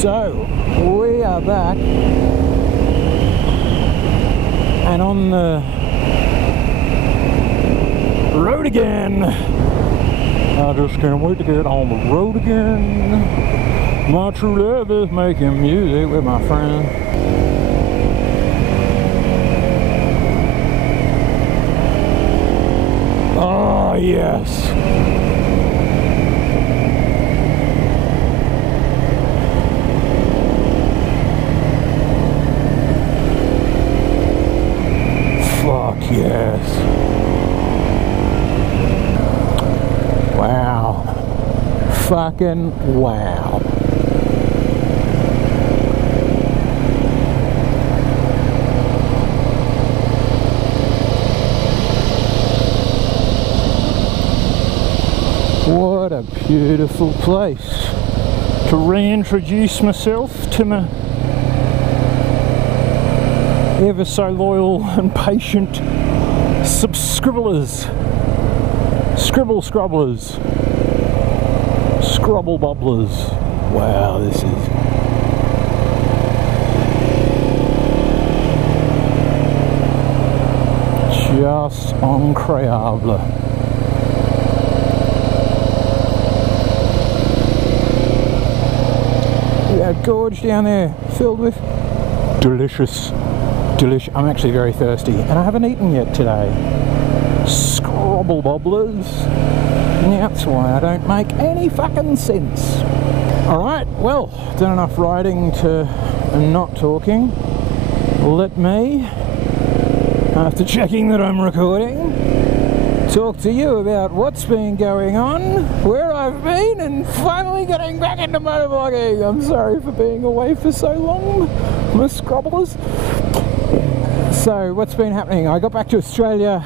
So, we are back and on the road again. I just can't wait to get on the road again. My true love is making music with my friend. Oh, yes. Fuck yes. Wow. Fucking wow. What a beautiful place to reintroduce myself to my ever so loyal and patient subscribblers, scribble scrubblers, scrubble bubblers. Wow, this is just incredible. That gorge down there filled with delicious. I'm actually very thirsty and I haven't eaten yet today. Scrobble bobblers. And that's why I don't make any fucking sense. Alright, well, done enough riding to and not talking. Let me, after checking that I'm recording, talk to you about what's been going on, where I've been, and finally getting back into motovlogging. I'm sorry for being away for so long, my scrobblers. So, what's been happening? I got back to Australia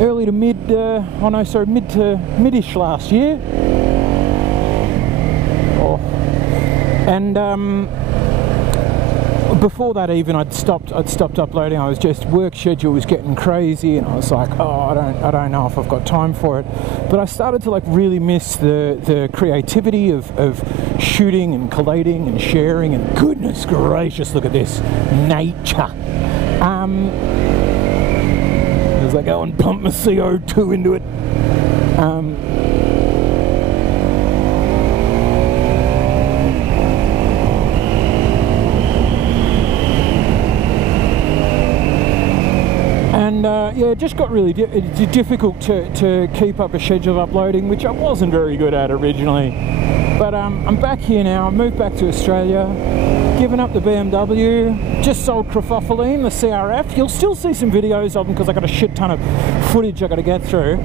early to mid, mid-ish last year. And before that even I'd stopped uploading. I was just, work schedule was getting crazy and I was like, oh, I don't know if I've got time for it. But I started to like really miss the creativity of shooting and collating and sharing, and goodness gracious, look at this nature. As I go and pump my CO2 into it. Yeah, it just got really difficult to keep up a schedule of uploading, which I wasn't very good at originally. But I'm back here now. I moved back to Australia, given up the BMW, just sold Crofophiline, the CRF. You'll still see some videos of them because I got a shit ton of footage I got to get through.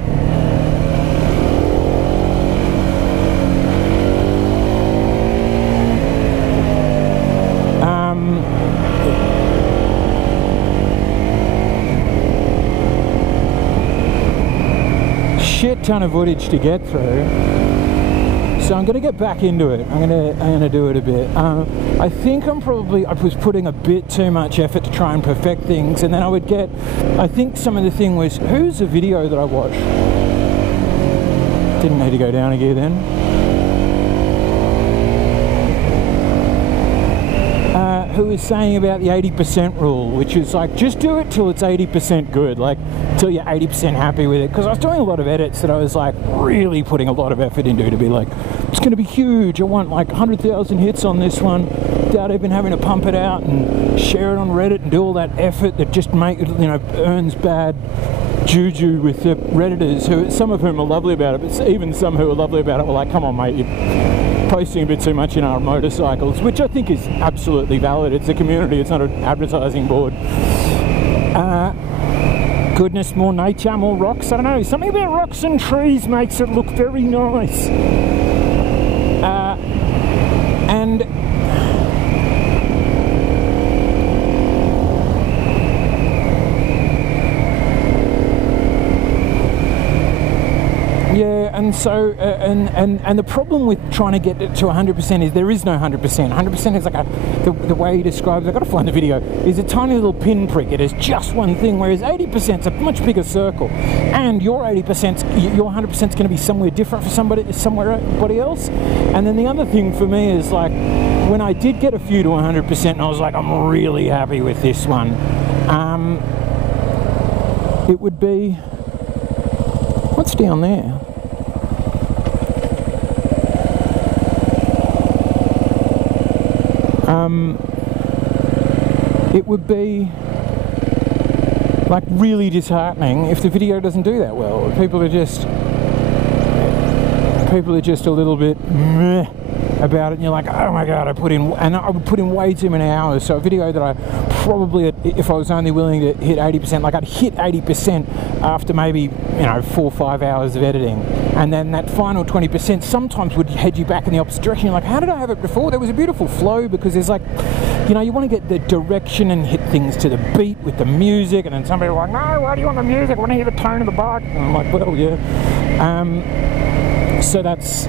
Shit ton of footage to get through, so I'm going to get back into it. I'm going to do it a bit. I think I was putting a bit too much effort to try and perfect things, and then I would get, I think some of the thing was, who's the video that I watched? Didn't need to go down a gear then. Who was saying about the 80% rule, which is like, just do it till it's 80% good, like till you're 80% happy with it. Because I was doing a lot of edits that I was like really putting a lot of effort into to be like, it's going to be huge, I want like 100,000 hits on this one without even having to pump it out and share it on Reddit and do all that effort that just earns bad juju with the Redditors, who some of whom are lovely about it, but even some who are lovely about it were like, come on mate, you're posting a bit too much in our motorcycles, which I think is absolutely valid. It's a community, it's not an advertising board. Goodness, more nature, more rocks, I don't know, something about rocks and trees makes it look very nice. And yeah, and so and the problem with trying to get it to 100% is there is no 100%. 100% is like the way he describes it, I've got to find the video, is a tiny little pinprick. It is just one thing, whereas 80% is a much bigger circle, and your 80%, your 100% is going to be somewhere different for somebody else. And then the other thing for me is like, when I did get a few to 100%, and I was like, I'm really happy with this one. It would be, what's down there? It would be like really disheartening if the video doesn't do that well. People are just a little bit meh about it, and you're like, oh my god, I would put in way too many hours. So a video that I probably, if I was only willing to hit 80%, like I'd hit 80% after maybe 4 or 5 hours of editing, and then that final 20% sometimes would head you back in the opposite direction. You're like, how did I have it before? There was a beautiful flow, because there's like, you want to get the direction and hit things to the beat with the music, and then somebody will like, no, why do you want the music? I want to hear the tone of the bike. And I'm like, well, yeah. So that's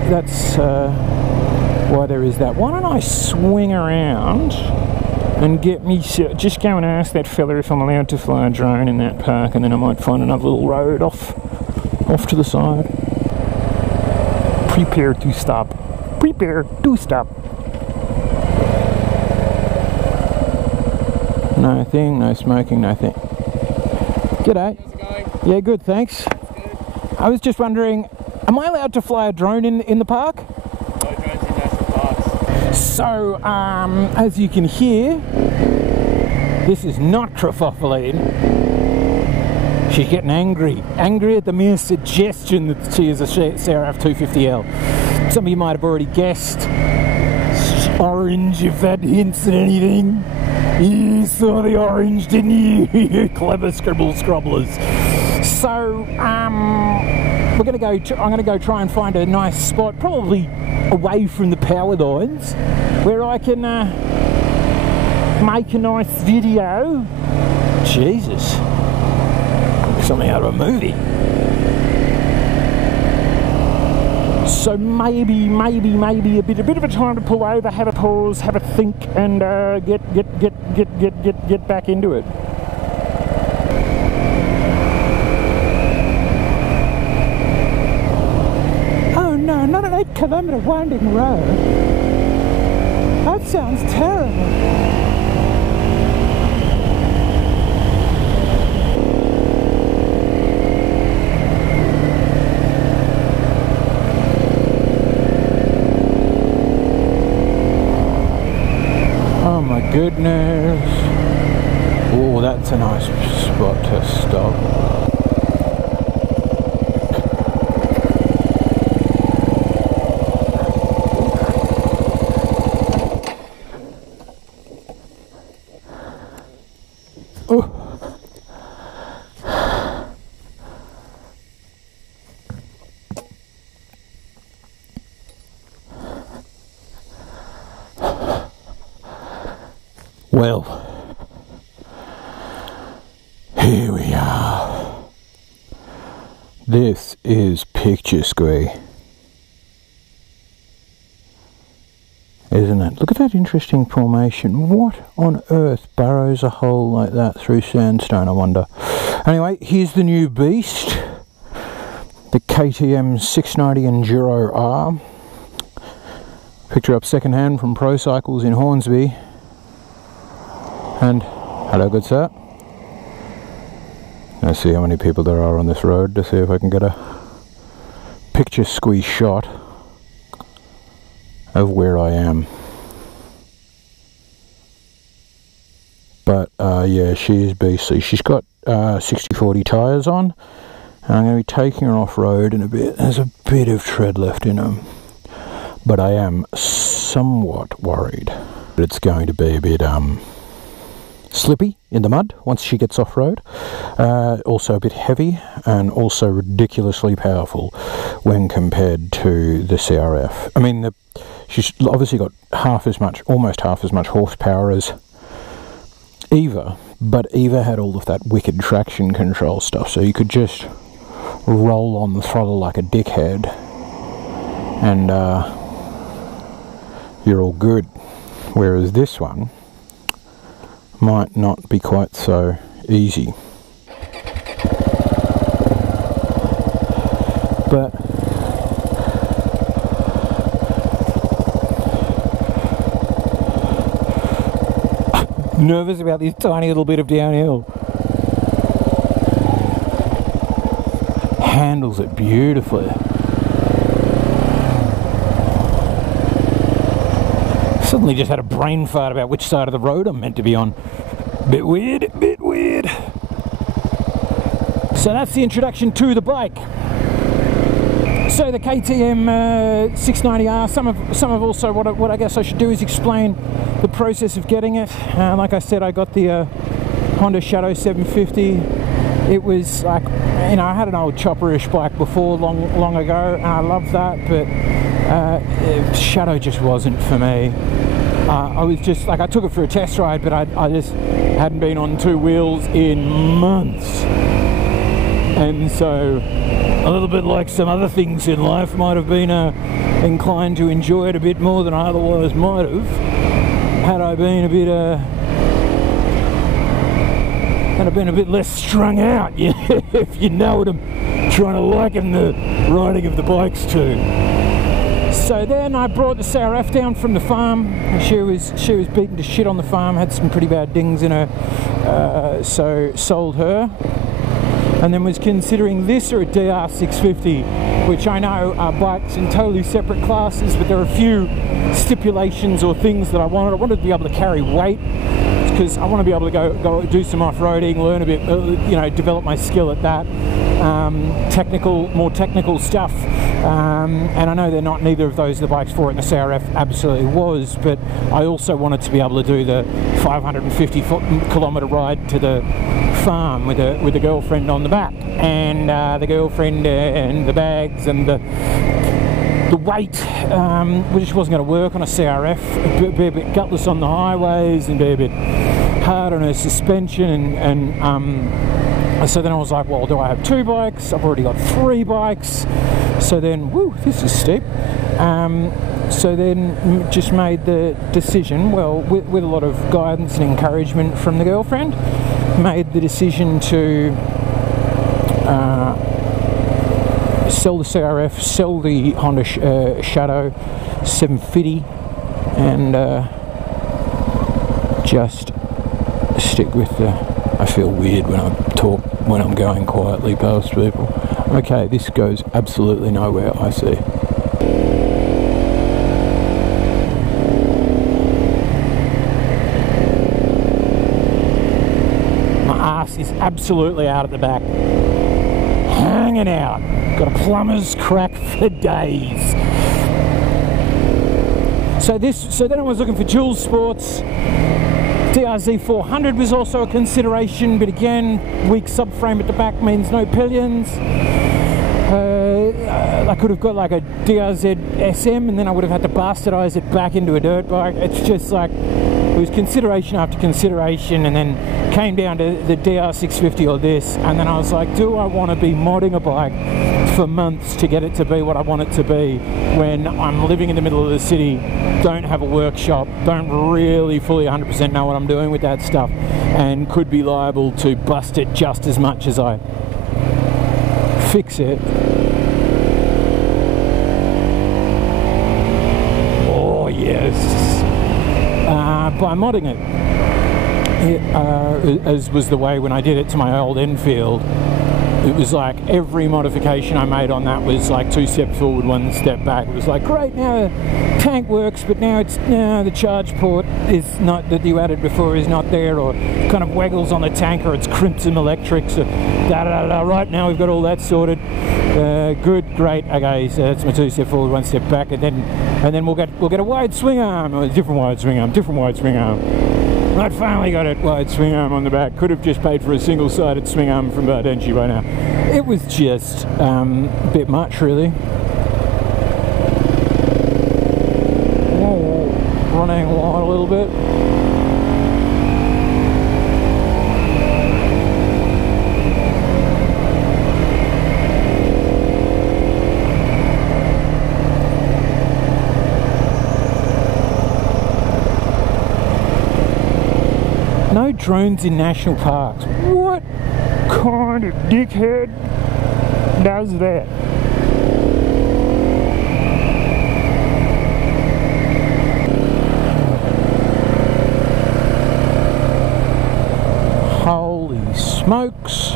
why there is that. Why don't I swing around and just go and ask that fella if I'm allowed to fly a drone in that park, and then I might find another little road off to the side. Prepare to stop. Prepare to stop. No thing, no smoking, nothing. G'day. How's it going? Yeah, good, thanks. Good. I was just wondering, am I allowed to fly a drone in the park? No drones in national parks. So, as you can hear, this is not Trophophylline. She's getting angry at the mere suggestion that she is a CRF 250L. Some of you might have already guessed. Orange, if that hints at anything. You saw the orange, didn't you? You clever scrubblers. So, I'm going to go try and find a nice spot, probably away from the power lines, where I can make a nice video. Jesus, something out of a movie. So maybe a bit of a time to pull over, have a pause, have a think, and get back into it. Oh no, not an 8-kilometre winding road. That sounds terrible. Oh my goodness. Oh, that's a nice spot to stop. Oh. Well, here we are. This is picturesque, isn't it? Look at that interesting formation. What on earth burrows a hole like that through sandstone, I wonder? Anyway, here's the new beast, the KTM 690 Enduro R. Picked her up second-hand from Pro Cycles in Hornsby. And hello, good sir. Let's see how many people there are on this road to see if I can get a picture squeeze shot of where I am. But yeah, she is beastly. She's got 60/40 tyres on, and I'm going to be taking her off-road in a bit. There's a bit of tread left in them, but I am somewhat worried that it's going to be a bit slippy in the mud once she gets off-road, also a bit heavy, and also ridiculously powerful when compared to the CRF. I mean, she's obviously got almost half as much horsepower as Eva, but Eva had all of that wicked traction control stuff, so you could just roll on the throttle like a dickhead, and you're all good. Whereas this one might not be quite so easy. But nervous about this tiny little bit of downhill. Handles it beautifully. Suddenly just had a brain fart about which side of the road I'm meant to be on. Bit weird, bit weird. So that's the introduction to the bike. So the KTM 690R, some of also what I guess I should do is explain the process of getting it. Like I said, I got the Honda Shadow 750. It was like, you know, I had an old chopperish bike before long ago, and I loved that, but Shadow just wasn't for me. I was just like, I took it for a test ride, but I just hadn't been on two wheels in months, and so a little bit like some other things in life, might have been inclined to enjoy it a bit more than I otherwise might have, had I been a bit less strung out, if you know what I'm trying to liken the riding of the bikes to. So then I brought the CRF down from the farm. She was beaten to shit on the farm, had some pretty bad dings in her, so sold her. And then was considering this or a DR650, which I know are bikes in totally separate classes, but there are a few stipulations or things that I wanted. I wanted to be able to carry weight, because I want to be able to go do some off-roading, learn a bit, you know, develop my skill at that, more technical stuff. And I know they're not neither of those the bikes for it, and the CRF absolutely was, but I also wanted to be able to do the 550 kilometre ride to the farm with a girlfriend on the back, and the girlfriend and the bags and the weight, which wasn't going to work on a CRF. Be a bit gutless on the highways and be a bit hard on her suspension, and so then I was like, well, do I have two bikes? I've already got three bikes. So then, whoo, this is steep. So then just made the decision, well, with a lot of guidance and encouragement from the girlfriend, made the decision to sell the CRF, sell the Honda Shadow 750, and just stick with the... I feel weird when I talk, when I'm going quietly past people. Okay, this goes absolutely nowhere, I see. My ass is absolutely out at the back. Hanging out. Got a plumber's crack for days. So then I was looking for dual sports. DRZ 400 was also a consideration, but again, weak subframe at the back means no pillions. I could have got like a DRZ SM, and then I would have had to bastardize it back into a dirt bike. It's just like, it was consideration after consideration, and then came down to the DR650 or this, and then I was like, do I want to be modding a bike for months to get it to be what I want it to be when I'm living in the middle of the city, don't have a workshop, don't really fully 100% know what I'm doing with that stuff, and could be liable to bust it just as much as I fix it. Oh yes. By modding it, as was the way when I did it to my old Enfield. It was like every modification I made on that was like 2 steps forward, 1 step back. It was like, great, now the tank works, but now it's the charge port is not, that you added before, is not there, or kind of waggles on the tank, or it's crimped some electrics, or right, now we've got all that sorted. Good, great, okay, so that's my 2 step forward, 1 step back, and then we'll get a wide swing arm, or a different wide swing arm. I finally got it wide swing arm on the back. Could have just paid for a single-sided swing arm from Bardenci by now. It was just a bit much, really. Oh, running wide a little bit. No drones in national parks. What kind of dickhead does that? Holy smokes.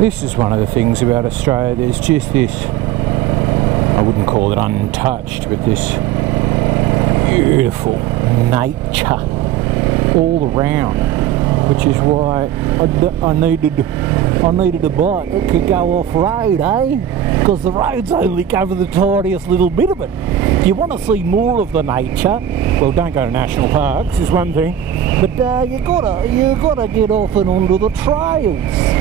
This is one of the things about Australia. There's just this, I wouldn't call it untouched, but this beautiful nature all around, which is why I needed a bike that could go off-road, eh? Because the roads only cover the tiniest little bit of it. If you want to see more of the nature, well, don't go to national parks is one thing, but you gotta get off and onto the trails.